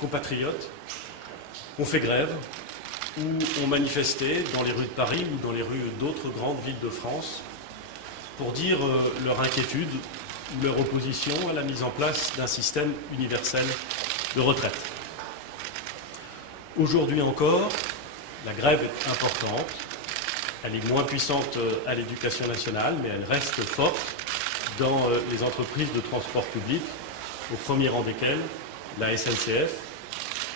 compatriotes ont fait grève ou ont manifesté dans les rues de Paris ou dans les rues d'autres grandes villes de France pour dire leur inquiétude ou leur opposition à la mise en place d'un système universel de retraite. Aujourd'hui encore, la grève est importante. Elle est moins puissante à l'Éducation nationale, mais elle reste forte dans les entreprises de transport public, au premier rang desquelles la SNCF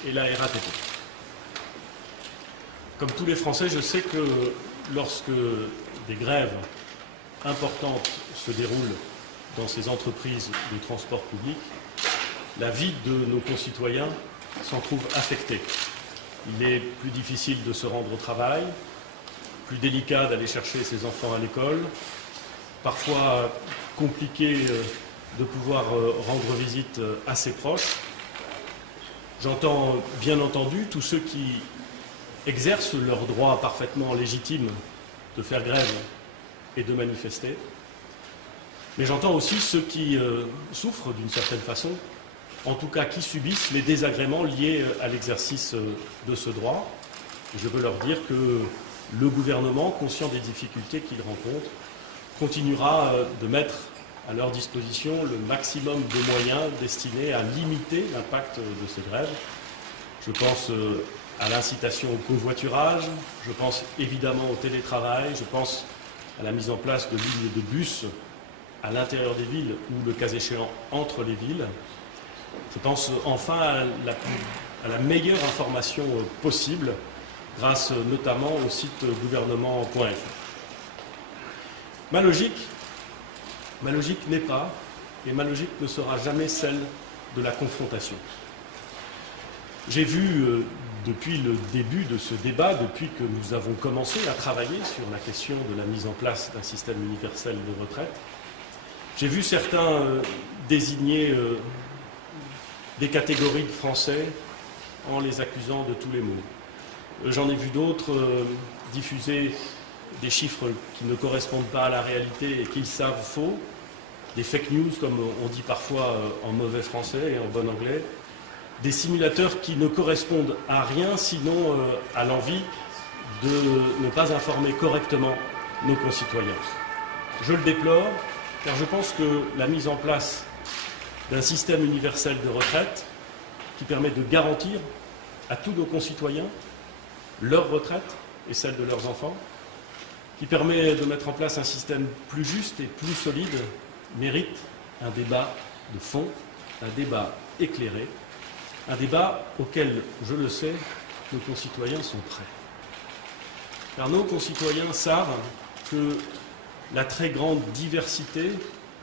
et la RATP. Comme tous les Français, je sais que lorsque des grèves importantes se déroulent dans ces entreprises de transport public, la vie de nos concitoyens s'en trouve affectée. Il est plus difficile de se rendre au travail, plus délicat d'aller chercher ses enfants à l'école, parfois compliqué de pouvoir rendre visite à ses proches. J'entends bien entendu tous ceux qui exercent leur droit parfaitement légitime de faire grève et de manifester, mais j'entends aussi ceux qui souffrent d'une certaine façon, en tout cas qui subissent les désagréments liés à l'exercice de ce droit. Je veux leur dire que le gouvernement, conscient des difficultés qu'il rencontre, continuera de mettre à leur disposition le maximum de moyens destinés à limiter l'impact de ces grèves. Je pense à l'incitation au covoiturage, je pense évidemment au télétravail, je pense à la mise en place de lignes de bus à l'intérieur des villes ou, le cas échéant, entre les villes. Je pense enfin à la meilleure information possible, grâce notamment au site gouvernement.fr. Ma logique n'est pas, et ma logique ne sera jamais celle de la confrontation. J'ai vu depuis le début de ce débat, depuis que nous avons commencé à travailler sur la question de la mise en place d'un système universel de retraite, j'ai vu certains désigner des catégories de Français en les accusant de tous les maux. J'en ai vu d'autres diffuser des chiffres qui ne correspondent pas à la réalité et qu'ils savent faux, des fake news comme on dit parfois en mauvais français et en bon anglais, des simulateurs qui ne correspondent à rien sinon à l'envie de ne pas informer correctement nos concitoyens. Je le déplore car je pense que la mise en place d'un système universel de retraite qui permet de garantir à tous nos concitoyens leur retraite et celle de leurs enfants, qui permet de mettre en place un système plus juste et plus solide, mérite un débat de fond, un débat éclairé, un débat auquel, je le sais, nos concitoyens sont prêts. Car nos concitoyens savent que la très grande diversité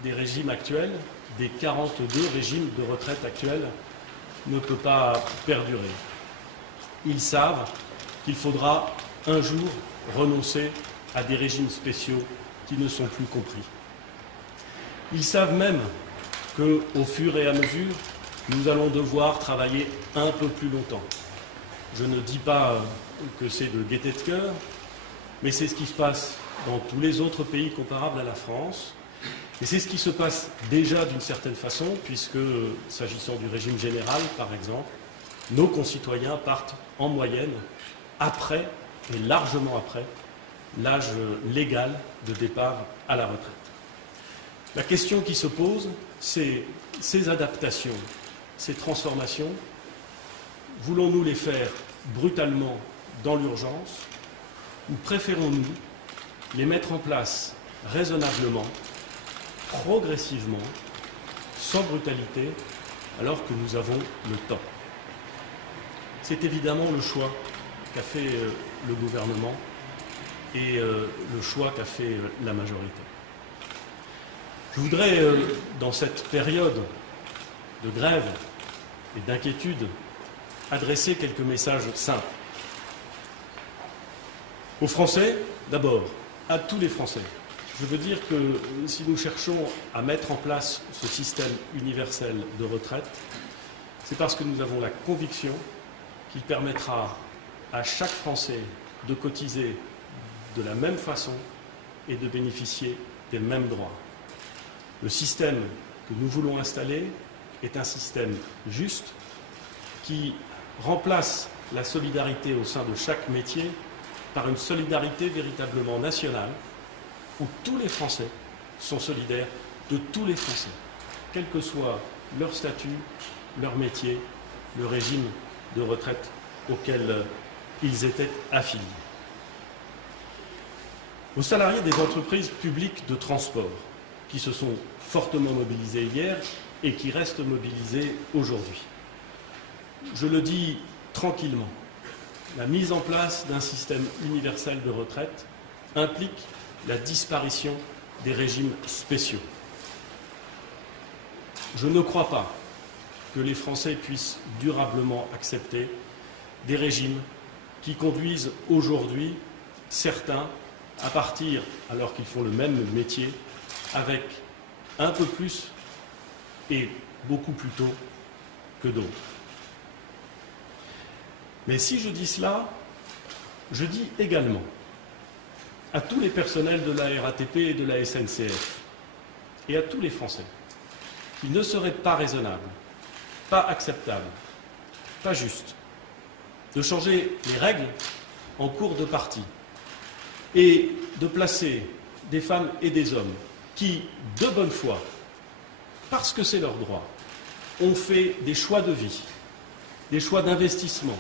des régimes actuels, des 42 régimes de retraite actuels, ne peut pas perdurer. Ils savent qu'il faudra un jour renoncer à des régimes spéciaux qui ne sont plus compris. Ils savent même qu'au fur et à mesure, nous allons devoir travailler un peu plus longtemps. Je ne dis pas que c'est de gaieté de cœur, mais c'est ce qui se passe dans tous les autres pays comparables à la France. Et c'est ce qui se passe déjà d'une certaine façon, puisque, s'agissant du régime général, par exemple, nos concitoyens partent en moyenne après, et largement après, l'âge légal de départ à la retraite. La question qui se pose, c'est ces adaptations, ces transformations, voulons-nous les faire brutalement dans l'urgence ou préférons-nous les mettre en place raisonnablement, progressivement, sans brutalité, alors que nous avons le temps? C'est évidemment le choix qu'a fait le gouvernement et le choix qu'a fait la majorité. Je voudrais, dans cette période de grève et d'inquiétude, adresser quelques messages simples. Aux Français, d'abord, à tous les Français. Je veux dire que si nous cherchons à mettre en place ce système universel de retraite, c'est parce que nous avons la conviction qu'il permettra à chaque Français de cotiser de la même façon et de bénéficier des mêmes droits. Le système que nous voulons installer est un système juste qui remplace la solidarité au sein de chaque métier par une solidarité véritablement nationale, où tous les Français sont solidaires de tous les Français, quel que soit leur statut, leur métier, le régime de retraite auquel ils étaient affiliés. Aux salariés des entreprises publiques de transport, qui se sont fortement mobilisés hier et qui restent mobilisés aujourd'hui. Je le dis tranquillement, la mise en place d'un système universel de retraite implique la disparition des régimes spéciaux. Je ne crois pas que les Français puissent durablement accepter des régimes qui conduisent aujourd'hui certains à partir, alors qu'ils font le même métier, avec un peu plus et beaucoup plus tôt que d'autres. Mais si je dis cela, je dis également à tous les personnels de la RATP et de la SNCF et à tous les Français qu'il ne serait pas raisonnable, pas acceptable, pas juste de changer les règles en cours de partie et de placer des femmes et des hommes qui, de bonne foi, parce que c'est leur droit, ont fait des choix de vie, des choix d'investissement,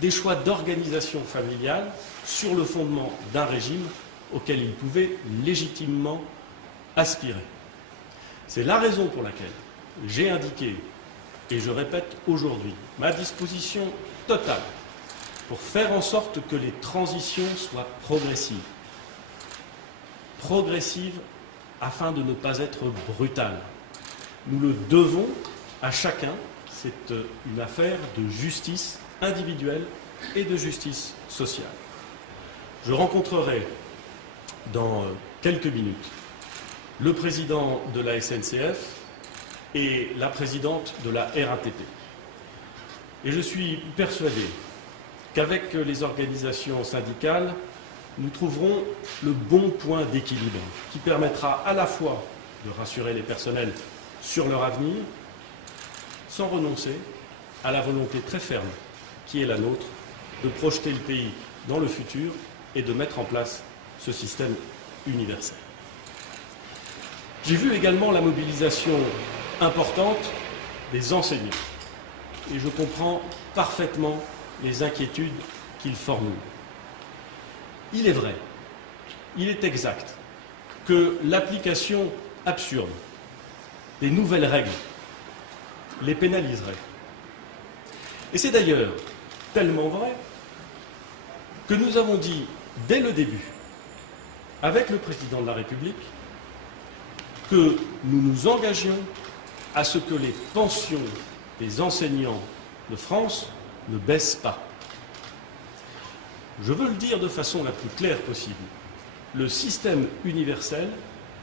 des choix d'organisation familiale sur le fondement d'un régime auquel ils pouvaient légitimement aspirer. C'est la raison pour laquelle j'ai indiqué, et je répète aujourd'hui, ma disposition totale pour faire en sorte que les transitions soient progressives. Progressives afin de ne pas être brutales. Nous le devons à chacun, c'est une affaire de justice individuelle et de justice sociale. Je rencontrerai dans quelques minutes le président de la SNCF et la présidente de la RATP. Et je suis persuadé qu'avec les organisations syndicales, nous trouverons le bon point d'équilibre qui permettra à la fois de rassurer les personnels sur leur avenir, sans renoncer à la volonté très ferme qui est la nôtre de projeter le pays dans le futur et de mettre en place ce système universel. J'ai vu également la mobilisation importante des enseignants et je comprends parfaitement les inquiétudes qu'ils formulent. Il est vrai, il est exact que l'application absurde des nouvelles règles les pénaliserait. Et c'est d'ailleurs tellement vrai que nous avons dit dès le début, avec le président de la République, que nous nous engagions à ce que les pensions des enseignants de France ne baissent pas. Je veux le dire de façon la plus claire possible. Le système universel,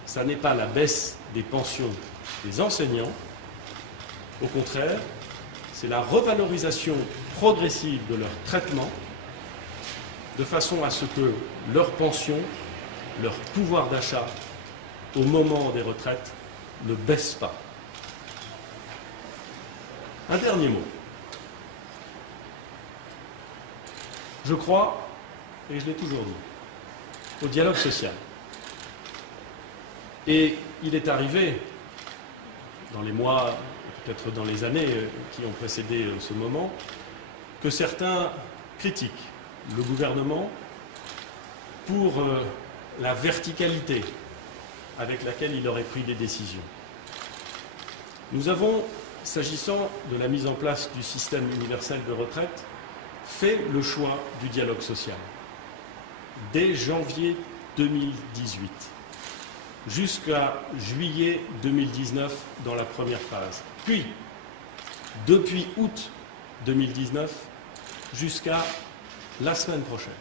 ça n'est pas la baisse des pensions des enseignants. Au contraire, c'est la revalorisation progressive de leur traitement, de façon à ce que leur pension, leur pouvoir d'achat, au moment des retraites, ne baisse pas. Un dernier mot. Je crois, et je l'ai toujours dit, au dialogue social. Et il est arrivé, dans les mois, peut-être dans les années qui ont précédé ce moment, que certains critiquent le gouvernement pour la verticalité avec laquelle il aurait pris des décisions. Nous avons, s'agissant de la mise en place du système universel de retraite, fait le choix du dialogue social. Dès janvier 2018, jusqu'à juillet 2019 dans la première phase. Puis, depuis août 2019 jusqu'à la semaine prochaine,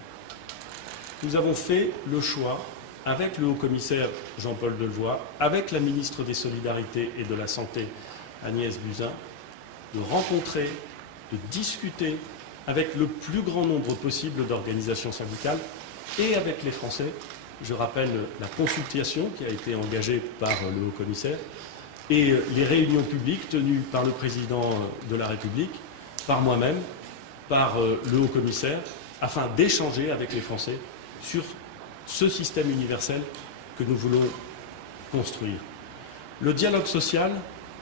nous avons fait le choix, avec le haut-commissaire Jean-Paul Delevoye, avec la ministre des Solidarités et de la Santé Agnès Buzyn, de rencontrer, de discuter avec le plus grand nombre possible d'organisations syndicales et avec les Français. Je rappelle la consultation qui a été engagée par le haut-commissaire et les réunions publiques tenues par le président de la République par moi-même, par le haut-commissaire, afin d'échanger avec les Français sur ce système universel que nous voulons construire. Le dialogue social,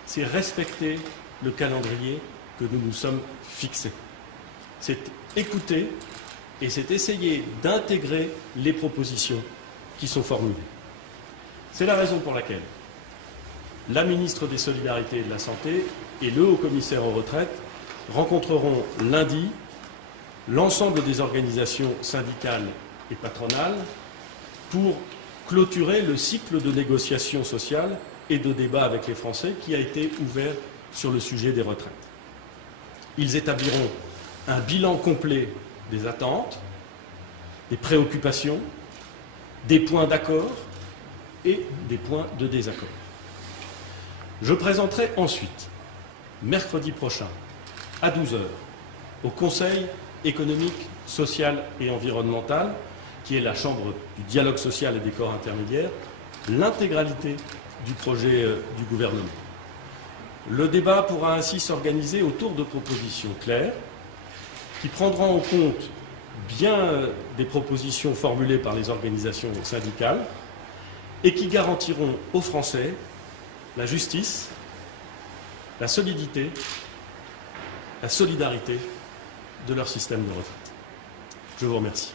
c'est respecter le calendrier que nous nous sommes fixés. C'est écouter et c'est essayer d'intégrer les propositions qui sont formulées. C'est la raison pour laquelle la ministre des Solidarités et de la Santé et le haut-commissaire aux retraites rencontreront lundi l'ensemble des organisations syndicales et patronales pour clôturer le cycle de négociations sociales et de débat avec les Français qui a été ouvert sur le sujet des retraites. Ils établiront un bilan complet des attentes, des préoccupations, des points d'accord et des points de désaccord. Je présenterai ensuite, mercredi prochain, à 12 h, au Conseil économique, social et environnemental, qui est la chambre du dialogue social et des corps intermédiaires, l'intégralité du projet du gouvernement. Le débat pourra ainsi s'organiser autour de propositions claires qui prendront en compte bien des propositions formulées par les organisations syndicales et qui garantiront aux Français la justice, la solidité, la solidarité de leur système de retraite. Je vous remercie.